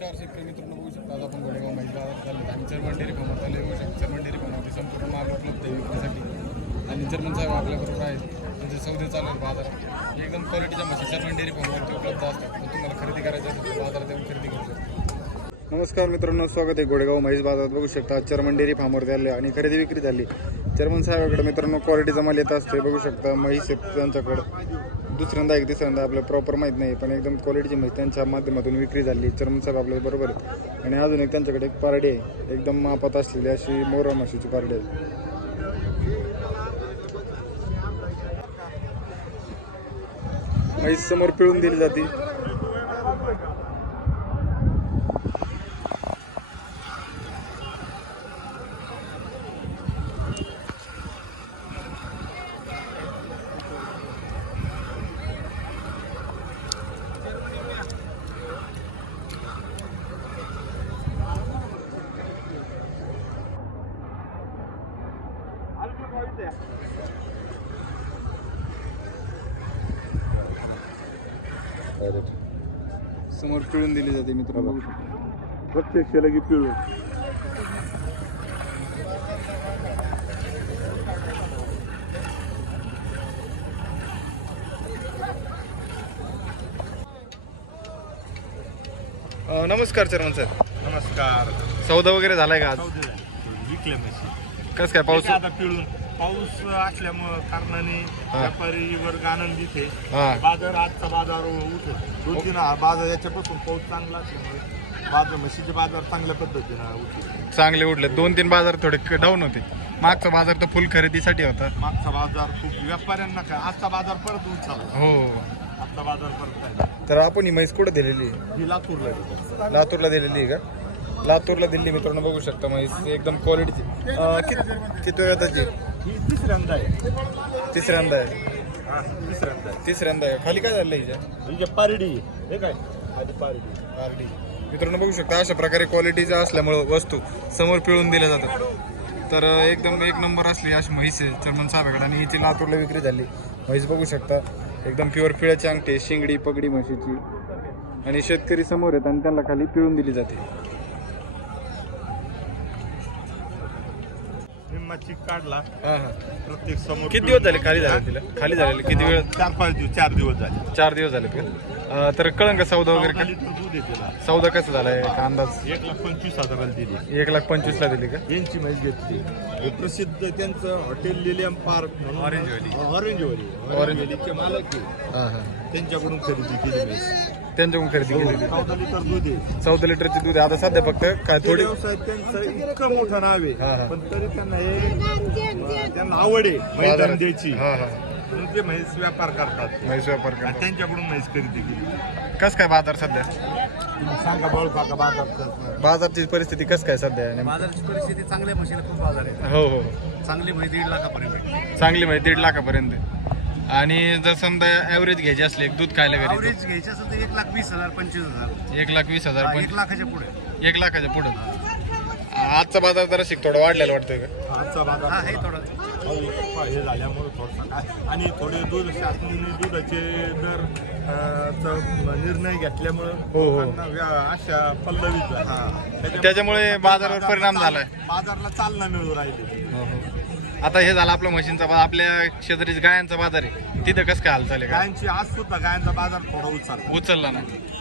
Car शेतकरी मित्रांनो बघू शकता आज आपण गोडेगाव महिला बाजार आणि जर्मन डेअरी फार्मर चालू येऊ शकतो जर्मन डेअरी फार्मरचे संपूर्ण माल उपलब्ध आहे विक्रीसाठी. आणि जर्मन साहेब आपल्याबरोबर आहेत. म्हणजे सौदे चालू आहे बाजार एकदम क्वालिटीच्या म्हशी जर्मन डेअरी फार्मवरती उपलब्ध असतात. तर तुम्हाला खरेदी करायचं असेल तर बाजारात येऊन खरेदी करू शकता. नमस्कार मित्रांनो स्वागत आहे गोडेगाव म्हैस बाजारात. बघू शकता चर्मन डेअरी फार्मवर झाले आणि खरेदी विक्री झाली. चर्मन साहेबाकडे मित्रांनो क्वालिटीचा माल येत असते बघू शकता म्हैस शेतकऱ्यांच्याकडे. त्यांच्याकडं दुसऱ्यांदा एक तिसऱ्यांदा आपल्याला प्रॉपर माहीत नाही पण एकदम क्वालिटीची माहिती त्यांच्या माध्यमातून विक्री झाली. चर्मन साहेब आपल्या बरोबर आहेत. आणि अजून एक त्यांच्याकडे एक पारडी आहे. एकदम मापात असलेली अशी मोरा म्हशीची पारडी आहे. म्हैस समोर पिळून दिली जाते. समोर पिळून दिली जाते मित्रांनो. बघू. शकता. प्रत्येक लगी पिळून. नमस्कार चर्मन साहेब. नमस्कार. सौदा वगैरे झालाय का आज. विकले म्हशी कसं काय पाऊस? आता पिळून. पाऊस असल्यामुळं कारणाने. व्यापारी वर्ग आनंदित आहे बाजार आजचा बाजार उठो दोन तीन हा बाजार याच्यापासून पाऊस चांगला असल्यामुळे बाजार म्हशीचे बाजार चांगल्या पद्धतीनं उठले. चांगले उठले. दोन तीन बाजार थोडे डाऊन होते. मागचा बाजार तर फुल खरेदीसाठी होता. मागचा बाजार खूप व्यापाऱ्यांना काय आजचा बाजार परत उंचाला हो. आजचा बाजार परत काय तर आपण ही म्हैस कुठं दिलेली? आहे ही लातूरला. लातूरला दिलेली आहे का? लातूरला दिल्ली मित्रांनो बघू शकता म्हैस. एकदम क्वालिटीची किती ही तिसऱ्यांदा आहे. तिसऱ्यांदा आहे. हा, तिसऱ्यांदा आहे. तिसऱ्यांदा आहे. खाली काय झालं हिच्या? ही जे पारडी आहे, हे काय? आधी पारडी. आरडी मित्रांनो बघू शकता अशा प्रकारे क्वालिटीच्या असल्यामुळं वस्तू समोर पिळून दिल्या जातात. तर अं, एकदम एक नंबर असली अशी म्हैस आहे चर्मन साहेबाकडे. आणि हिची लातूरला विक्री झाली. म्हैस बघू शकता एकदम प्युअर पिळ्याची अंगठी आहे, शिंगडी पगडी म्हशीची. आणि शेतकरी समोर आहेत आणि त्यांना खाली पिळून दिली जाते. निम्माची काढला. हा हा. प्रत्येक समोर किती दिवस झाले खाली झाले तिला? खाली झालेले किती वेळ? चार पाच दिवस चार दिवस झाले. चार दिवस झाले अं, तर कळंग सौदा वगैरे चौदा का? लिटर दूध आहे तिला सौदा कसा झालाय का अंदाज? एक लाख पंचवीस हजाराला दिली. एक लाख पंचवीसला दिली का? यांची म्हैस घेतली. हे प्रसिद्ध त्यांचं हॉटेल लिलियम पार्क म्हणून Orange Valley Orange Valley Orange व्हॅलीचे मालक आहे. हा हा. त्यांच्याकडून खरेदी केली म्हैस त्यांच्याकडून खरेदी केलेली चौदा लिटर दूध आहे. चौदा लिटरची दूध आहे. आता सध्या फक्त काय थोडी व्यवसाय त्यांचं इतकं मोठं नाव हा, हा. आहे पण तरी त्यांना हे त्यांना आवड आहे म्हैस बाजारात- धंद्याची हा हा. म्हणून ते म्हैस व्यापार करतात. म्हैस व्यापार आणि करतो त्यांच्याकडून म्हैस खरेदी केली. कस काय बाजार सध्या? सांगा बळ काका बाजार बाजारची परिस्थिती कस काय सध्या नेमकी? बाजाराची परिस्थिती चांगल्या म्हशीला खूप बाजार आहे हो हो. चांगली म्हैस दीड लाखापर्यंत. चांगली माहिती दीड लाखापर्यंत. आणि जर समजा ऍव्हरेज घ्यायची असली एक दूध खायला घरी ॲव्हरेज घ्यायची असेल तर एक लाख वीस हजार पंचवीस हजार. एक लाख वीस हजार पण एक लाखाच्या पुढे. एक लाखाच्या पुढं. आजचा बाजार जरा शिक थोडा वाढलेला वाटतोय का? आजचा बाजार हा हे थोडं. थोडा हे झाल्यामुळे थोडसा काय? आणि थोडे दूध शासनाने दुधाचे दर अं, चा निर्णय घेतल्यामुळं हो, हो. लोकांना व्या- अशा पल्लवीत झाल्या. त्याच्यामुळे त्याच्यामुळे बाजारावर परिणाम झालाय. बाजारला चालना मिळू राहिली. हो, हो. आता हे झालं आपलं म्हशींचा बाजार आपल्या शेजारीच गायांचा बाजार आहे तिथं कसं काय हालचाल आहे गायांची आज सुद्धा गायांचा बाजार थोडा उचलला उचलला ना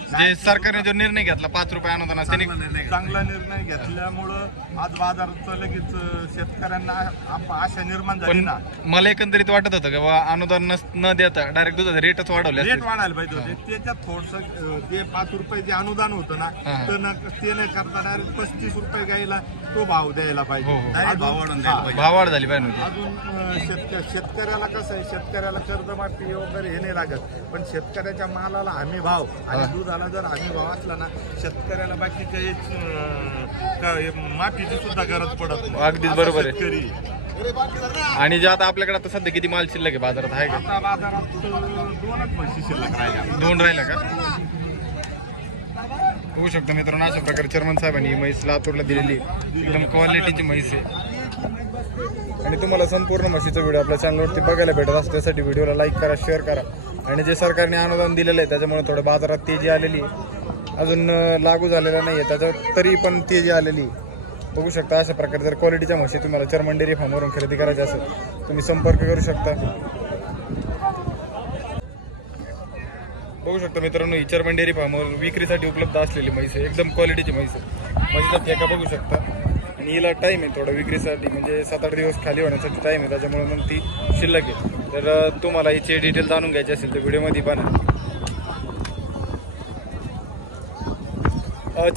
जे सरकारने जो निर्णय घेतला पाच रुपये अनुदान त्यांनी चांगला निर्णय घेतल्यामुळं आज बाजाराचं लगेच अं, शेतकऱ्यांना आप- आशा निर्माण झाली पण ना मला एकंदरीत वाटत होतं की बा अनुदान नस- न देता डायरेक्ट दुधाचे रेटच वाढवले रेट असते. वाढायला पाहिजे होते त्याच्यात थोडस ते पाच रुपये जे अनुदान होतं ना हा. तर न- ते न करता डायरेक्ट पस्तीस रुपये गायला तो भाव द्यायला पाहिजे हो, हो. Direct भाव वाढवून द्यायला. पाहिजे. भाव वाढ झाली पाहिजे अजून अं, शेतक शेतकऱ्याला कसं आहे शेतकऱ्याला कर्जमाफी वगैरे हे नाही लागत. पण शेतकऱ्याच्या मालाला हमी भाव आणि हा. दुधाला जर हमी भाव असला ना शेतकऱ्याला बाकीच्या हेच, अं, का- हे माफीची सुद्धा गरज पडत नाही. अगदीच असा बरोबर आहे. शेतकरी. आणि जे आता आपल्याकडे आता सध्या किती माल शिल्लक आहे बाजारात आहे का? आता बाजारात अं, दोनच म्हशी शिल्लक राहिल्या. दोन राहिला का? होऊ शकतं मित्रांनो अशा प्रकारे चर्मन साहेबांनी ही म्हैस लातूरला दिलेली. आहे. एकदम क्वालिटीची म्हैस आहे. आणि तुम्हाला संपूर्ण म्हशीचा व्हिडिओ आपल्या चॅनलवरती बघायला भेटत असतो. त्यासाठी व्हिडिओला लाईक करा शेअर करा. आणि जे सरकारने अनुदान दिलेलं आहे त्याच्यामुळे थोडं बाजारात तेजी आलेली आहे. अजून लागू झालेला नाही आहे त्याच्यात तरी पण तेजी आलेली आहे. बघू शकता अशा प्रकारे जर क्वालिटीच्या म्हशी तुम्हाला चर्मन डेअरी फार्मवरून खरेदी करायची असेल तुम्ही संपर्क करू शकता. बघू शकता मित्रांनो ही चर्मन डेअरी फार्मवर विक्रीसाठी उपलब्ध असलेली म्हैस आहे. एकदम क्वालिटीची म्हैस आहे. म्हशीचा ठेका बघू शकता. आणि हिला टाईम आहे थोडं विक्रीसाठी म्हणजे सात आठ दिवस खाली होण्यासाठी टाईम आहे त्याच्यामुळे मग ती शिल्लक आहे. तर तुम्हाला हिचे डिटेल जाणून घ्यायचे असेल तर व्हिडिओमध्ये पण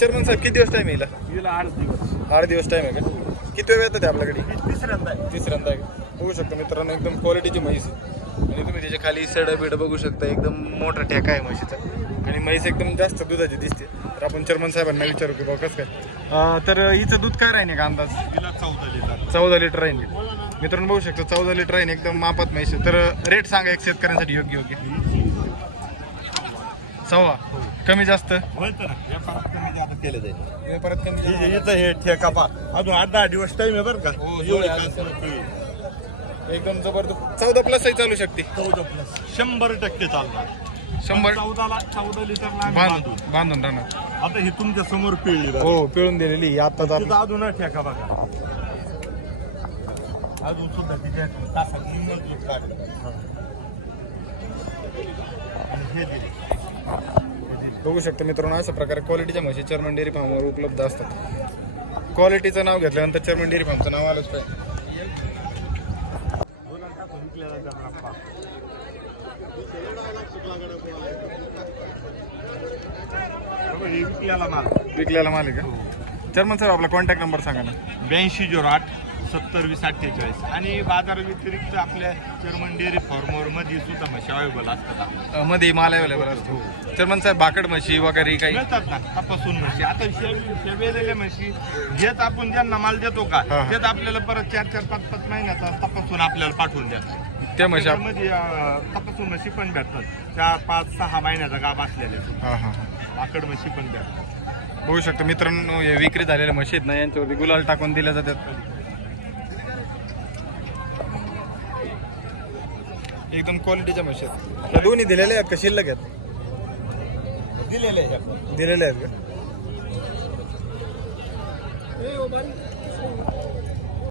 चर्मन साहेब किती दिवस टाईम आहे हिला? आठ दिवस. आठ दिवस टाईम आहे का? किती वेळ येतात आपल्याकडे? तिसऱ्यांदा आहे. तिसऱ्यांदा आहे? बघू शकता मित्रांनो एकदम क्वालिटीची म्हैस आहे. आणि तुम्ही त्याच्याखाली सड बिड बघू शकता एकदम मोठा ठेका आहे म्हशीचा. आणि म्हैस एकदम जास्त दुधाची दिसते. तर आपण चर्मन साहेबांना विचारू की बाबा कसं काय? अं, तर हिचं दूध काय राहील का अंदाज? चौदा लिटर. चौदा लिटर राहील मित्रांनो बघू शकता चौदा लिटर राहील एकदम मापात म्हैस आहे. तर रेट सांगा एक शेतकऱ्यांसाठी योग्य योग्य. सव्वा. कमी जास्त? होतं ना या परत कमी जादा केलं जाईल. परत कमी हे जे इथं हे ठेका पा अजून आठ दहा दिवस टाइम आहे बरं का. हो, एवढी. एकदम जबरदस्त. चौदा प्लसही चालू शकते. चौदा प्लस शंभर टक्के चालणार. शंभर चौदाला चौदा बांधून बांधून बांधून राहणार. आता ही तुमच्यासमोर पिळली. हो पिळून दिलेली तिथं अजून ठेका बघा अजून सुद्धा तिच्या तासात निम्मं दूध काढलं. आणि हे दिले बघू शकता मित्रांनो अशा प्रकारे क्वालिटीच्या म्हशी चर्मन डेअरी फार्मवर उपलब्ध असतात क्वालिटीचं नाव घेतल्यानंतर चर्मन डेअरी फार्मचं नाव आलंच पाहिजे बघा, विकल्याला माल विकलेला माल आहे का? चर्मन साहेब आपला कॉन्टॅक्ट नंबर सांगा ना. ब्याऐंशी झिरो आठ सत्तर वीस अठ्ठेचाळीस. आणि बाजार व्यतिरिक्त आपल्या जर्मन डेअरी फार्मवर मध्ये सुद्धा म्हशी अवेलेबल असतात आपल्या. अं, मध्ये माल अवेलेबल असतो. चर्मन साहेब भाकड म्हशी वगैरे काही? मिळतात ना तपासून म्हशी. आता शे- शेवेलेल्या म्हशी घेत आपण ज्यांना माल देतो का हा, हा. तेच आपल्याला परत चार चार पाच पाच महिन्याचा तपासून आपल्याला पाठवून द्या त्या म्हशी आप- मध्ये तपासून म्हशी पण भेटतात. चार पाच सहा महिन्याचा गाभ असलेल्या हा हा हा. भाकड म्हशी पण भेटतात. बघू शकता मित्रांनो हे विक्री झालेल्या म्हशी आहेत ना यांच्यावरती गुलाल टाकून दिल्या जातात. एकदम क्वालिटीच्या म्हशी आहेत. त्या दोन्ही दिलेल्या आहेत का? शिल्लक आहेत? दिलेले. दिलेल्या आहेत का?